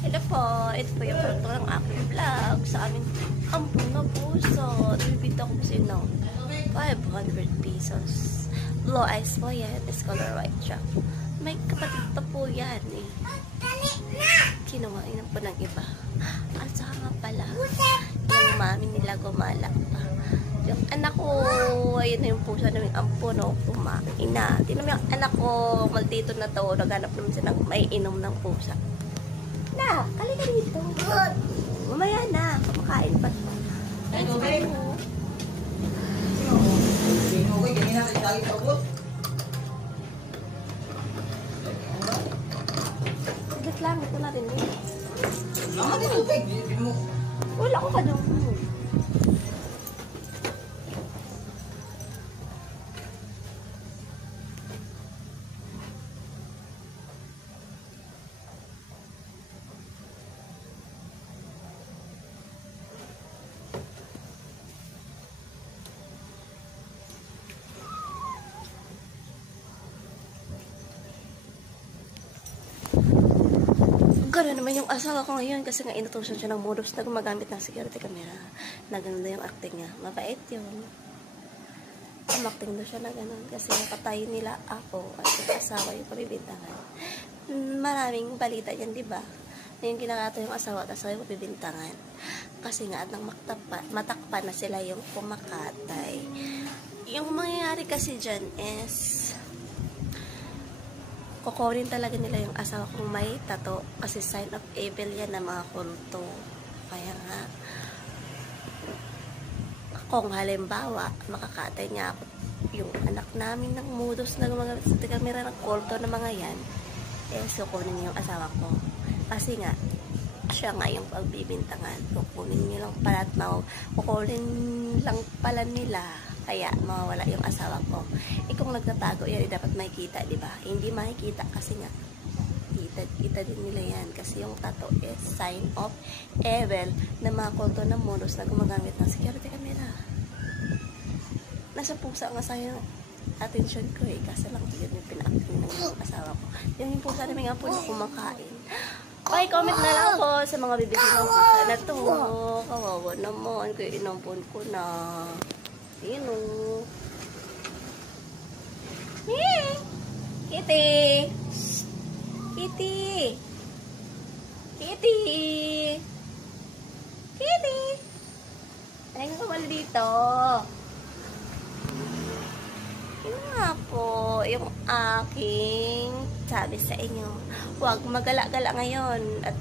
Hello po, ito po yung produkto ng aking vlog sa aming ampun na puso. Bibita ko po sa inyo 500 pesos. Blue eyes po yan, is color white siya. May kapatid pa po yan eh. Kinuhain po ng iba. At saka nga pala, yung mami nila gumala pa. Yung anak ko, ayun na yung puso namin ampun, no, kumain na. Tingnan mo yung anak ko, maldito na to, naghanap naman siya ng may inom ng pusa. Na, kalika dito. Mamaya na, kumakain pa. Sino ko? Ganyan na lagi sa ubos. Saglit lang, ito natin yun. Lama din tubig. Wala ko ka doon. Gano'n naman yung asawa ko ngayon kasi nga inutusan siya ng modus na gumagamit ng security camera. Naganda yung acting niya. Mabait yun. Umakting daw siya na gano'n kasi patayin nila ako at yung asawa yung pabibintangan. Maraming balita yan, di ba? Na yung kinakato yung asawa at asawa yung pabibintangan. Kasi nga at nang matakpan na sila yung pumakatay. Yung mangyayari kasi dyan is kukunin talaga nila yung asawa kong may tato kasi sign of evil yan na mga kulto. Kaya nga kung halimbawa makakatay niya ako yung anak namin ng modus na gumagamit sa camera ng kulto na mga yan, eh sukunin niya yung asawa ko kasi nga siya nga yung pagbibintangan. Kukunin niya lang pala at kukunin lang pala nila kaya mawawala yung asawa ko. Eh kung nagtatago yan, dapat makikita, di ba? Hindi makikita kasi nga kita din nila yan kasi yung tato is sign of evil na mga kulto ng modus na gumagamit ng security camera. Nasa pusa nga sa'yo attention ko eh kasi lang yun yung pina-acting ng yung asawa ko. Yung pusa namin nga po na kumakain. Okay, comment na lang po sa mga bibili ng pusa na to. Kawawa naman kaya inampun ko na. Yun o. Kitty! Kitty! Kitty! Kitty! Ayun ka wala dito. Yun nga po, yung aking sabi sa inyo. Huwag magala-gala ngayon. At